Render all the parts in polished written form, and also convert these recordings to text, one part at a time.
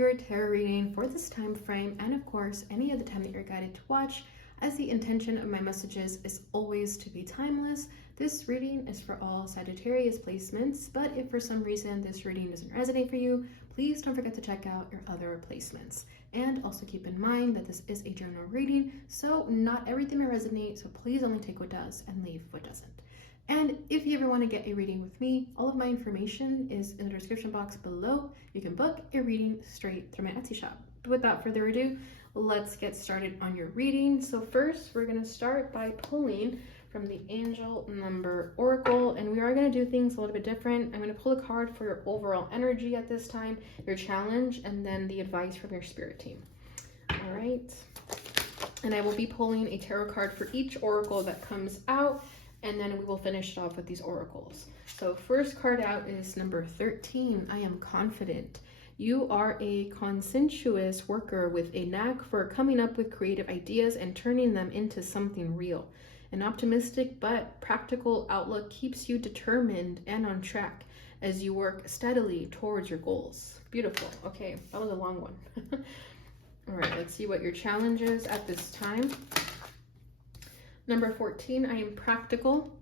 your tarot reading for this time frame, and of course any other time that you're guided to watch, as the intention of my messages is always to be timeless. This reading is for all Sagittarius placements, but if for some reason this reading doesn't resonate for you, please don't forget to check out your other placements. And also keep in mind that this is a general reading, so not everything may resonate, so please only take what does and leave what doesn't. And if you ever want to get a reading with me, all of my information is in the description box below. You can book a reading straight through my Etsy shop. But without further ado, let's get started on your reading. So first, we're going to start by pulling from the Angel Number Oracle, and we are going to do things a little bit different. I'm going to pull a card for your overall energy at this time, your challenge, and then the advice from your spirit team. All right. And I will be pulling a tarot card for each oracle that comes out, and then we will finish it off with these oracles. So first card out is number 13. I am confident. You are a conscientious worker with a knack for coming up with creative ideas and turning them into something real. An optimistic but practical outlook keeps you determined and on track as you work steadily towards your goals. Beautiful. Okay, that was a long one. All right, let's see what your challenge is at this time. Number 14, I am practical.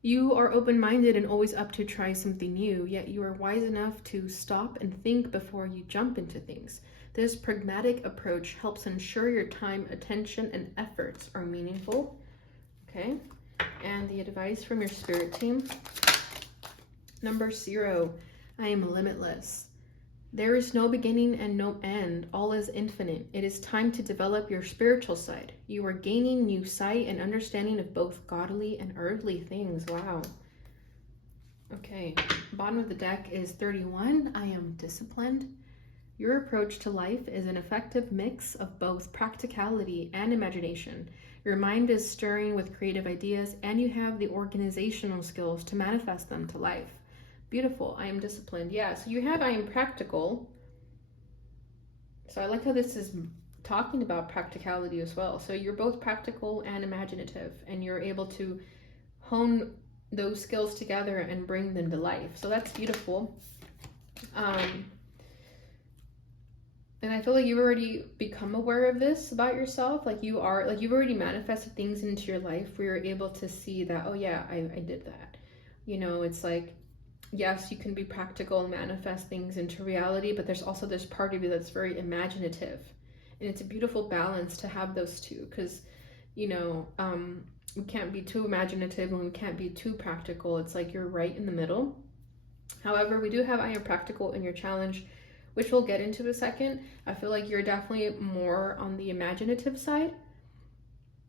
You are open-minded and always up to try something new, yet you are wise enough to stop and think before you jump into things. This pragmatic approach helps ensure your time, attention, and efforts are meaningful. Okay, and the advice from your spirit team. Number 0, I am limitless. There is no beginning and no end. All is infinite. It is time to develop your spiritual side. You are gaining new sight and understanding of both godly and earthly things. Wow. Okay, bottom of the deck is 31. I am disciplined. Your approach to life is an effective mix of both practicality and imagination. Your mind is stirring with creative ideas, and you have the organizational skills to manifest them to life. Beautiful. I am disciplined. Yeah, so you have I am practical. So I like how this is talking about practicality as well. So you're both practical and imaginative, and you're able to hone those skills together and bring them to life. So that's beautiful. And I feel like you've already become aware of this about yourself. Like you've already manifested things into your life where you're able to see that, oh yeah, I did that. You know, it's like, yes, you can be practical and manifest things into reality, but there's also this part of you that's very imaginative. And it's a beautiful balance to have those two, because, you know, we can't be too imaginative and we can't be too practical. It's like you're right in the middle. However, we do have I am practical in your challenge, which we'll get into in a second. I feel like you're definitely more on the imaginative side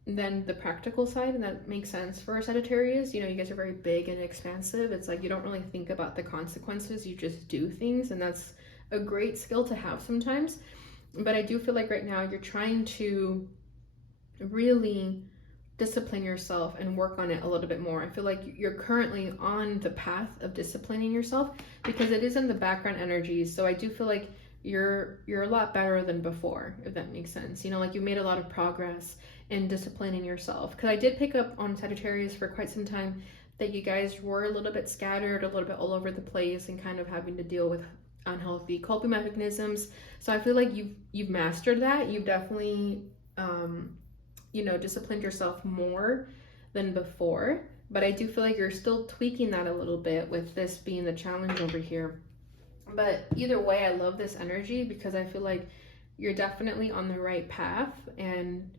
than the practical side, and that makes sense for Sagittarius. You know, you guys are very big and expansive. It's like you don't really think about the consequences, you just do things, and that's a great skill to have sometimes. But I do feel like right now you're trying to really discipline yourself and work on it a little bit more. I feel like you're currently on the path of disciplining yourself because it is in the background energies. So I do feel like you're a lot better than before, if that makes sense. You know, like you made a lot of progress in disciplining yourself. Because I did pick up on Sagittarius for quite some time that you guys were a little bit scattered, a little bit all over the place, and kind of having to deal with unhealthy coping mechanisms. So I feel like you've mastered that. You've definitely you know, disciplined yourself more than before, but I do feel like you're still tweaking that a little bit with this being the challenge over here. But either way, I love this energy because I feel like you're definitely on the right path, and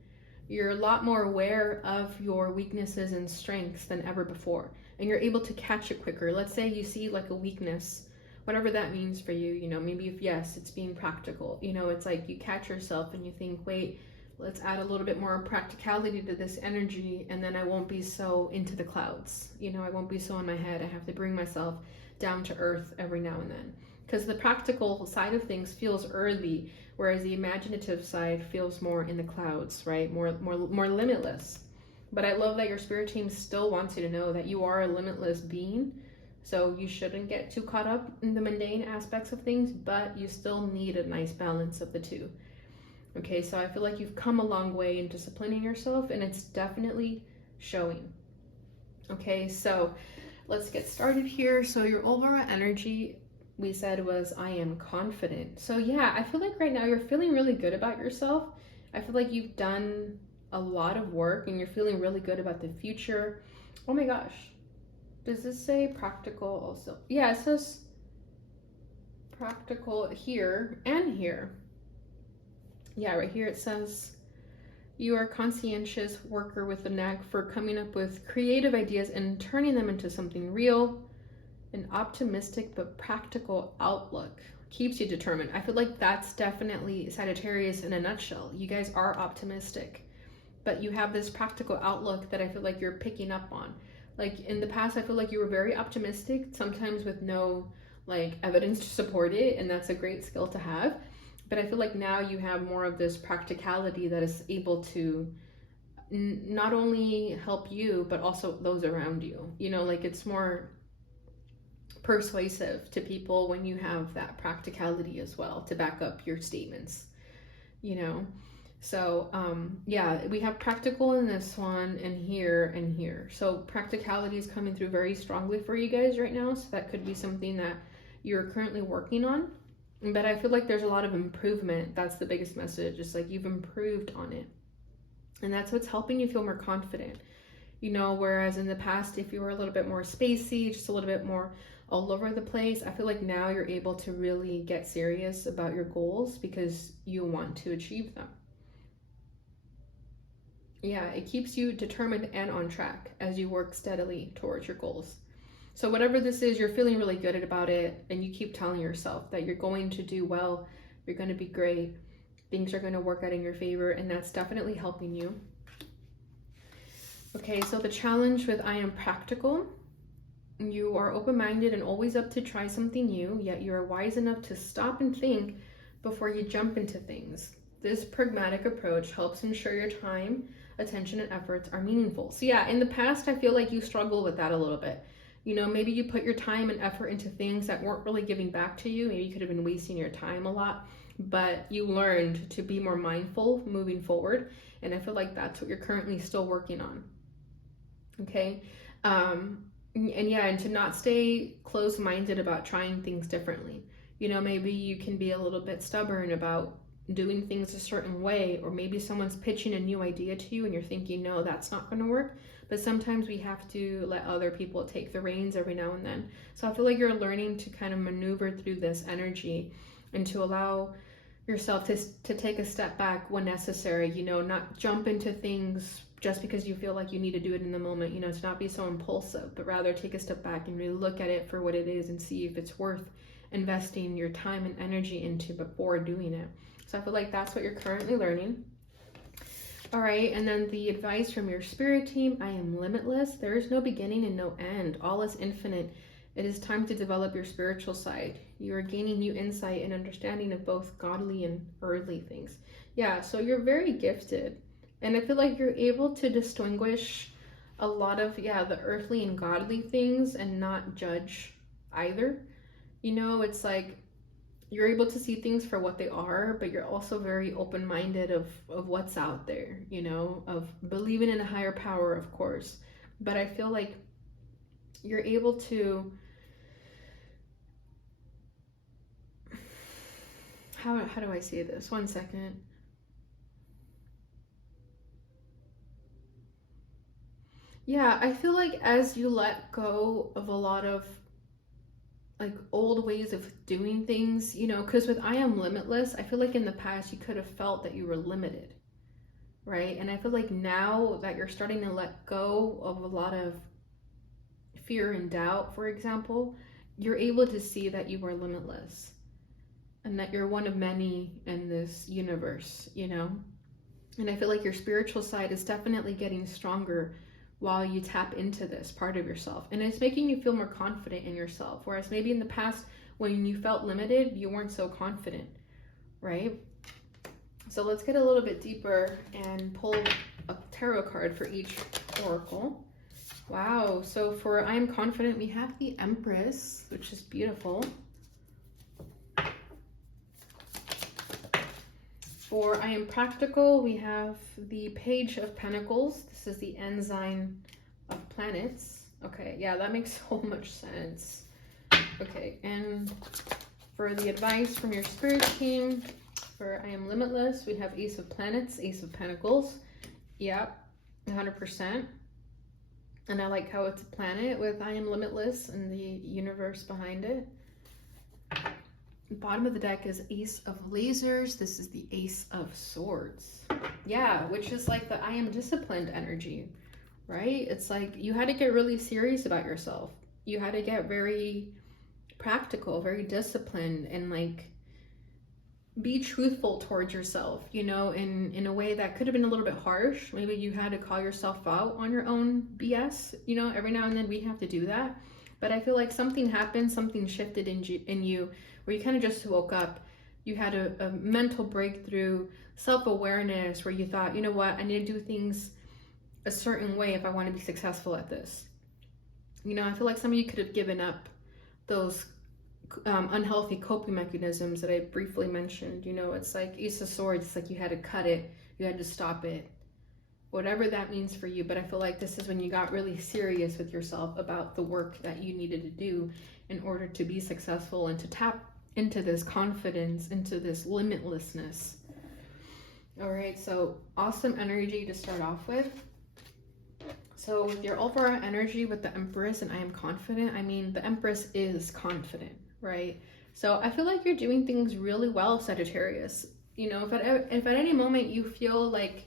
you're a lot more aware of your weaknesses and strengths than ever before, and you're able to catch it quicker. Let's say you see like a weakness, whatever that means for you, you know, maybe if yes, it's being practical, you know, it's like you catch yourself and you think, wait, let's add a little bit more practicality to this energy, and then I won't be so into the clouds. You know, I won't be so in my head. I have to bring myself down to earth every now and then. Because the practical side of things feels earthy, whereas the imaginative side feels more in the clouds, right? More limitless. But I love that your spirit team still wants you to know that you are a limitless being. So you shouldn't get too caught up in the mundane aspects of things, but you still need a nice balance of the two. Okay, so I feel like you've come a long way in disciplining yourself, and it's definitely showing. Okay, so let's get started here. So your overall energy we said was I am confident. So yeah, I feel like right now you're feeling really good about yourself. I feel like you've done a lot of work and you're feeling really good about the future. Oh my gosh. Does this say practical also? Yeah, it says practical here and here. Yeah, right here it says you are a conscientious worker with a knack for coming up with creative ideas and turning them into something real. An optimistic but practical outlook keeps you determined. I feel like that's definitely Sagittarius in a nutshell. You guys are optimistic, but you have this practical outlook that I feel like you're picking up on. Like in the past, I feel like you were very optimistic, sometimes with no like evidence to support it, and that's a great skill to have. But I feel like now you have more of this practicality that is able to not only help you, but also those around you. You know, like it's more persuasive to people when you have that practicality as well to back up your statements, you know. So yeah, we have practical in this one and here and here. So practicality is coming through very strongly for you guys right now. So that could be something that you're currently working on. But I feel like there's a lot of improvement. That's the biggest message. It's like you've improved on it. And that's what's helping you feel more confident. You know, whereas in the past, if you were a little bit more spacey, just a little bit more all over the place, I feel like now you're able to really get serious about your goals because you want to achieve them. Yeah, it keeps you determined and on track as you work steadily towards your goals. So whatever this is, you're feeling really good about it, and you keep telling yourself that you're going to do well, you're going to be great, things are going to work out in your favor, and that's definitely helping you. Okay, so the challenge with I am practical. You are open-minded and always up to try something new, yet you are wise enough to stop and think before you jump into things. This pragmatic approach helps ensure your time, attention, and efforts are meaningful. So yeah, in the past, I feel like you struggle with that a little bit. You know, maybe you put your time and effort into things that weren't really giving back to you. Maybe you could have been wasting your time a lot, but you learned to be more mindful moving forward. And I feel like that's what you're currently still working on. Okay. And yeah, and to not stay closed-minded about trying things differently. You know, maybe you can be a little bit stubborn about doing things a certain way, or maybe someone's pitching a new idea to you and you're thinking, no, that's not going to work. But sometimes we have to let other people take the reins every now and then. So I feel like you're learning to kind of maneuver through this energy and to allow yourself to take a step back when necessary, you know, not jump into things just because you feel like you need to do it in the moment, you know, to not be so impulsive, but rather take a step back and really look at it for what it is and see if it's worth investing your time and energy into before doing it. So I feel like that's what you're currently learning. All right, and then the advice from your spirit team, I am limitless. There is no beginning and no end. All is infinite. It is time to develop your spiritual side. You are gaining new insight and understanding of both godly and earthly things. Yeah, so you're very gifted. And I feel like you're able to distinguish a lot of, yeah, the earthly and godly things and not judge either. You know, it's like you're able to see things for what they are, but you're also very open-minded of what's out there, you know, of believing in a higher power, of course. But I feel like you're able to, how do I say this? One second. Yeah, I feel like as you let go of a lot of like old ways of doing things, you know, because with I am limitless, I feel like in the past you could have felt that you were limited, right? And I feel like now that you're starting to let go of a lot of fear and doubt, for example, you're able to see that you are limitless and that you're one of many in this universe, you know? And I feel like your spiritual side is definitely getting stronger while you tap into this part of yourself. And it's making you feel more confident in yourself. Whereas maybe in the past, when you felt limited, you weren't so confident, right? So let's get a little bit deeper and pull a tarot card for each oracle. Wow, so for I am confident, we have the Empress, which is beautiful. For I am practical, we have the Page of Pentacles. This is the ensign of planets. Okay, yeah, that makes so much sense. Okay, and for the advice from your spirit team for I Am Limitless, we have Ace of Planets, Ace of Pentacles. Yep, 100%. And I like how it's a planet with I Am Limitless and the universe behind it. Bottom of the deck is Ace of Lasers. This is the Ace of Swords. Yeah, which is like the I am disciplined energy, right? It's like you had to get really serious about yourself. You had to get very practical, very disciplined, and like be truthful towards yourself, you know, in a way that could have been a little bit harsh. Maybe you had to call yourself out on your own BS, you know, every now and then we have to do that. But I feel like something happened, something shifted in you where you kind of just woke up. You had a mental breakthrough, self-awareness where you thought, you know what, I need to do things a certain way if I want to be successful at this. You know, I feel like some of you could have given up those unhealthy coping mechanisms that I briefly mentioned. You know, it's like Ace of Swords, it's like you had to cut it, you had to stop it, whatever that means for you. But I feel like this is when you got really serious with yourself about the work that you needed to do in order to be successful and to tap into this confidence, into this limitlessness. All right, so awesome energy to start off with. So with your overall energy with the Empress and I am confident, I mean, the Empress is confident, right? So I feel like you're doing things really well, Sagittarius. You know, if at any moment you feel like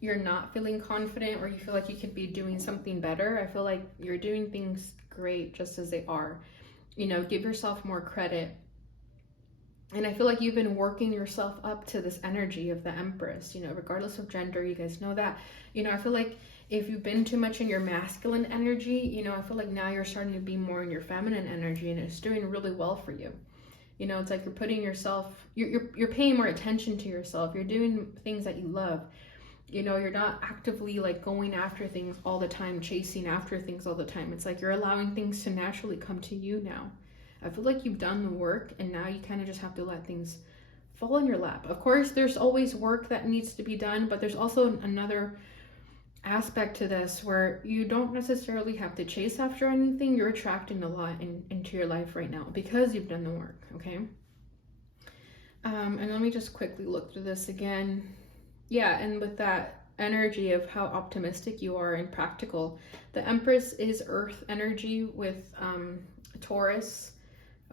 you're not feeling confident or you feel like you could be doing something better, I feel like you're doing things great just as they are. You know, give yourself more credit. And I feel like you've been working yourself up to this energy of the Empress, you know, regardless of gender, you guys know that. You know, I feel like if you've been too much in your masculine energy, you know, I feel like now you're starting to be more in your feminine energy and it's doing really well for you. You know, it's like you're putting yourself, you're paying more attention to yourself. You're doing things that you love. You know, you're not actively like going after things all the time, chasing after things all the time. It's like you're allowing things to naturally come to you now. I feel like you've done the work and now you kind of just have to let things fall in your lap. Of course, there's always work that needs to be done, but there's also another aspect to this where you don't necessarily have to chase after anything. You're attracting a lot into your life right now because you've done the work, okay? And let me just quickly look through this again. Yeah, and with that energy of how optimistic you are and practical, the Empress is Earth energy with Taurus.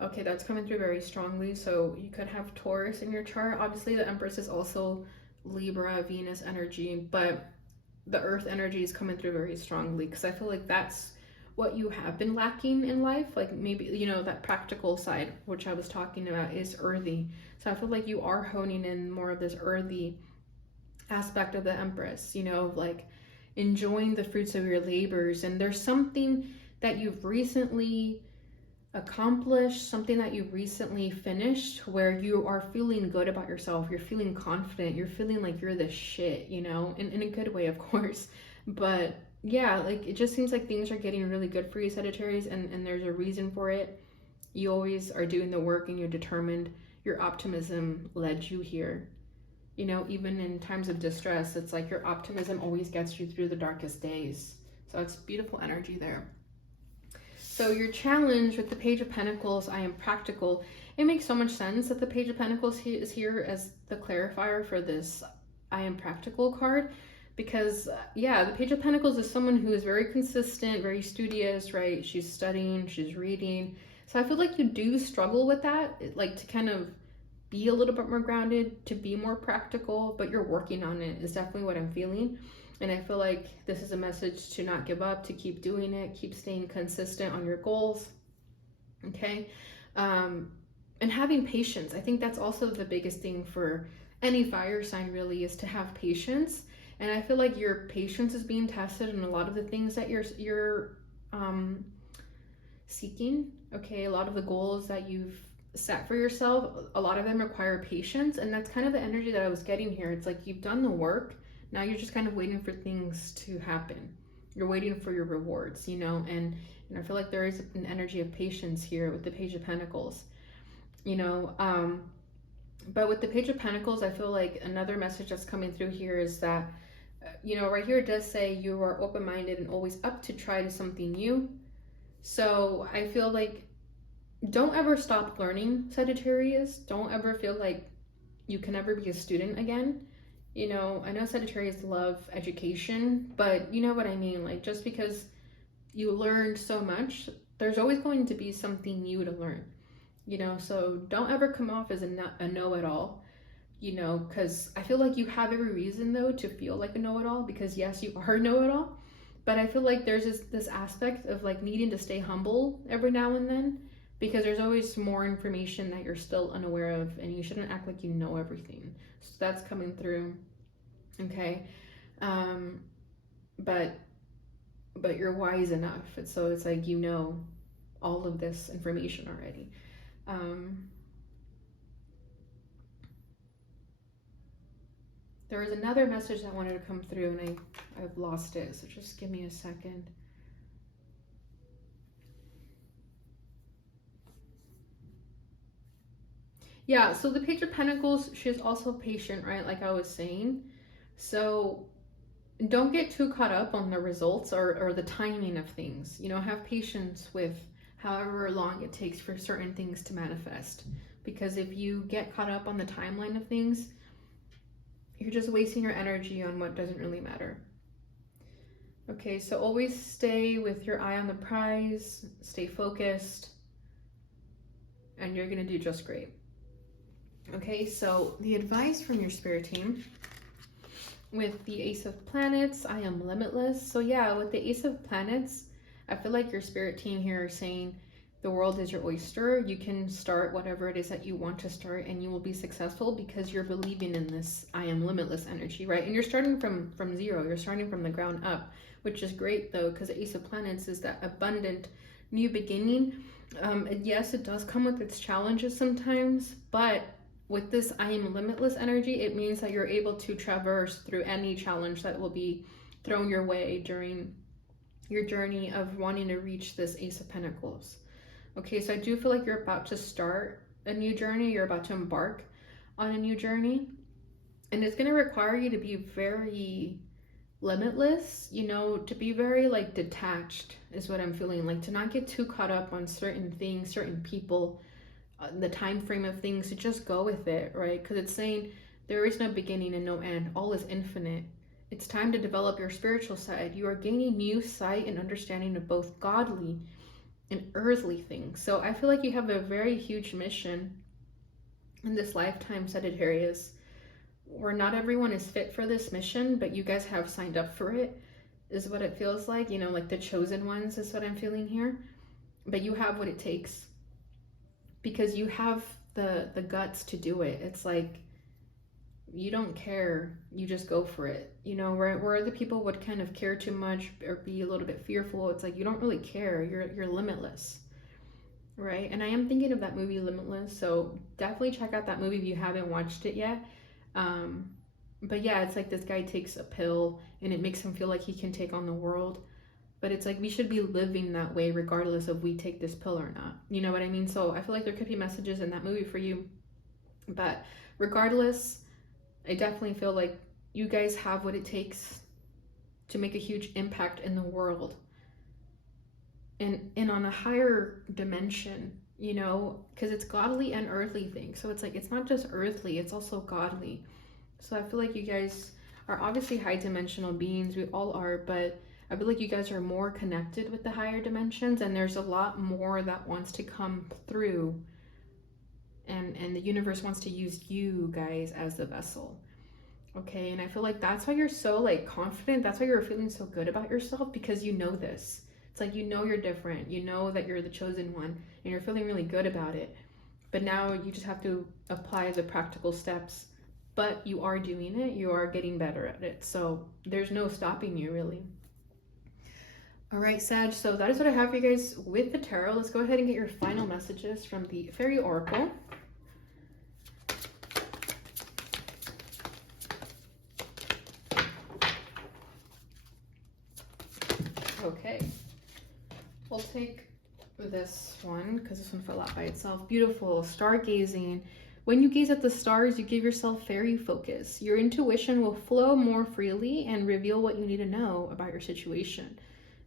Okay, that's coming through very strongly. So you could have Taurus in your chart. Obviously, the Empress is also Libra, Venus energy, but the Earth energy is coming through very strongly because I feel like that's what you have been lacking in life. Like maybe, you know, that practical side, which I was talking about, is earthy. So I feel like you are honing in more of this earthy aspect of the Empress, you know, like enjoying the fruits of your labors. And there's something that you've recently accomplished, something that you recently finished where you are feeling good about yourself, you're feeling confident, you're feeling like you're the shit, you know, in a good way, of course. But yeah, like it just seems like things are getting really good for you, Sagittarius, and there's a reason for it. You always are doing the work and you're determined. Your optimism led you here. You know, even in times of distress, it's like your optimism always gets you through the darkest days. So it's beautiful energy there. So your challenge with the Page of Pentacles, I am practical. It makes so much sense that the Page of Pentacles is here as the clarifier for this I am practical card. Because yeah, the Page of Pentacles is someone who is very consistent, very studious, right? She's studying, she's reading. So I feel like you do struggle with that, like to kind of be a little bit more grounded, to be more practical, but you're working on it is definitely what I'm feeling. And I feel like this is a message to not give up, to keep doing it, keep staying consistent on your goals, okay? And having patience. I think that's also the biggest thing for any fire sign really, is to have patience. And I feel like your patience is being tested in a lot of the things that you're seeking, okay? A lot of the goals that you've set for yourself, a lot of them require patience, and that's kind of the energy that I was getting here. It's like you've done the work, now you're just kind of waiting for things to happen. You're waiting for your rewards, you know, and I feel like there is an energy of patience here with the Page of Pentacles, you know. But with the Page of Pentacles, I feel like another message that's coming through here is that, you know, right here it does say you are open-minded and always up to try something new. So I feel like don't ever stop learning, Sagittarius. Don't ever feel like you can never be a student again. You know, I know Sagittarius love education, but you know what I mean. Like, just because you learned so much, there's always going to be something new to learn. You know, so don't ever come off as a know-it-all, you know, because I feel like you have every reason, though, to feel like a know-it-all, because yes, you are a know-it-all, but I feel like there's this aspect of like needing to stay humble every now and then, because there's always more information that you're still unaware of, and you shouldn't act like you know everything. So that's coming through, okay? But you're wise enough, so it's like you know all of this information already. There was another message that wanted to come through, and I've lost it, so just give me a second. Yeah, so the Page of Pentacles, she's also patient, right? Like I was saying. So don't get too caught up on the results or the timing of things. You know, have patience with however long it takes for certain things to manifest. Because if you get caught up on the timeline of things, you're just wasting your energy on what doesn't really matter. Okay, so always stay with your eye on the prize, stay focused, and you're gonna do just great. Okay, so the advice from your spirit team with the Ace of Planets, I am limitless. So yeah, with the Ace of Planets, I feel like your spirit team here is saying the world is your oyster. You can start whatever it is that you want to start, and you will be successful because you're believing in this I am limitless energy, right? And you're starting from zero. You're starting from the ground up, which is great though, because the Ace of Planets is that abundant new beginning. Yes, it does come with its challenges sometimes, but with this I am limitless energy, it means that you're able to traverse through any challenge that will be thrown your way during your journey of wanting to reach this Ace of Pentacles. Okay, so I do feel like you're about to start a new journey. You're about to embark on a new journey. And it's going to require you to be very limitless, you know, to be very like detached is what I'm feeling. Like to not get too caught up on certain things, certain people, the time frame of things, to just go with it, right? Because it's saying there is no beginning and no end. All is infinite. It's time to develop your spiritual side. You are gaining new sight and understanding of both godly and earthly things. So I feel like you have a very huge mission in this lifetime, Sagittarius, where not everyone is fit for this mission, but you guys have signed up for it, is what it feels like. You know, like the chosen ones is what I'm feeling here. But you have what it takes, because you have the guts to do it. It's like you don't care, you just go for it. You know, where other people would kind of care too much or be a little bit fearful, it's like you don't really care. You're limitless, right? And I am thinking of that movie Limitless, so definitely check out that movie if you haven't watched it yet. But yeah, it's like this guy takes a pill and it makes him feel like he can take on the world. But it's like we should be living that way regardless of we take this pill or not. You know what I mean? So I feel like there could be messages in that movie for you. But regardless, I definitely feel like you guys have what it takes to make a huge impact in the world. And on a higher dimension, you know, because it's godly and earthly things. So it's like, it's not just earthly, it's also godly. So I feel like you guys are obviously high dimensional beings. We all are, but I feel like you guys are more connected with the higher dimensions, and there's a lot more that wants to come through, and the universe wants to use you guys as the vessel. Okay, and I feel like that's why you're so like confident. That's why you're feeling so good about yourself, because you know this. It's like, you know, you're different. You know that you're the chosen one, and you're feeling really good about it. But now you just have to apply the practical steps. But you are doing it. You are getting better at it. So there's no stopping you, really. All right, Sag, so that is what I have for you guys with the tarot. Let's go ahead and get your final messages from the Fairy Oracle. Okay, we'll take this one because this one fell out by itself. Beautiful, stargazing. When you gaze at the stars, you give yourself fairy focus. Your intuition will flow more freely and reveal what you need to know about your situation.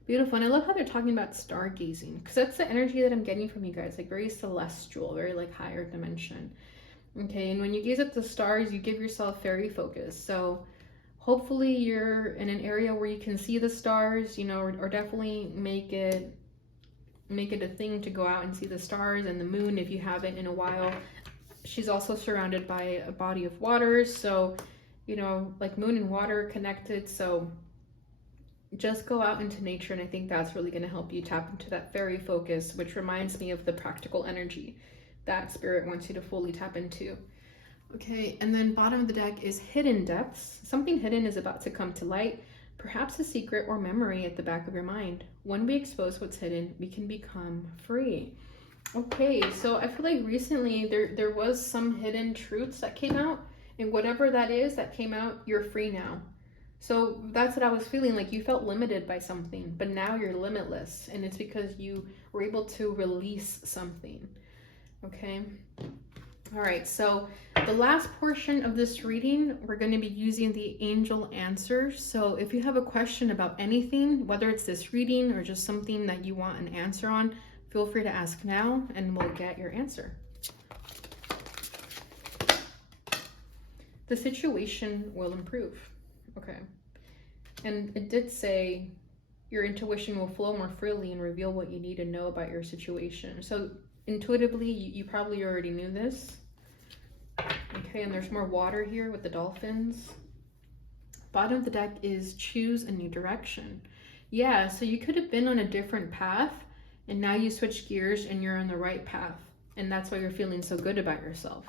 Beautiful. And I love how they're talking about stargazing, because that's the energy that I'm getting from you guys, like very celestial, very like higher dimension. Okay, and when you gaze at the stars, you give yourself fairy focus. So hopefully you're in an area where you can see the stars, you know, or definitely make it a thing to go out and see the stars and the moon if you haven't in a while. She's also surrounded by a body of waters, so you know, like moon and water connected. So just go out into nature, and I think that's really going to help you tap into that fairy focus, which reminds me of the practical energy that spirit wants you to fully tap into. Okay, and then bottom of the deck is hidden depths. Something hidden is about to come to light, perhaps a secret or memory at the back of your mind. When we expose what's hidden, we can become free. Okay, so I feel like recently there was some hidden truths that came out, and whatever that is that came out, you're free now. So that's what I was feeling, like you felt limited by something, but now you're limitless, and it's because you were able to release something. Okay. All right, so the last portion of this reading, we're going to be using the angel answers. So if you have a question about anything, whether it's this reading or just something that you want an answer on, feel free to ask now and we'll get your answer. The situation will improve. Okay. And it did say your intuition will flow more freely and reveal what you need to know about your situation. So intuitively, you probably already knew this. Okay, and there's more water here with the dolphins. Bottom of the deck is choose a new direction. Yeah, so you could have been on a different path, and now you switch gears and you're on the right path. And that's why you're feeling so good about yourself.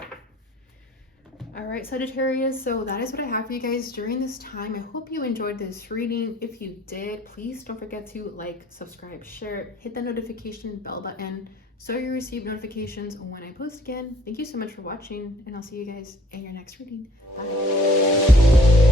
All right, Sagittarius, so that is what I have for you guys during this time. I hope you enjoyed this reading. If you did, please don't forget to like, subscribe, share, hit that notification bell button so you receive notifications when I post again. Thank you so much for watching, and I'll see you guys in your next reading. Bye.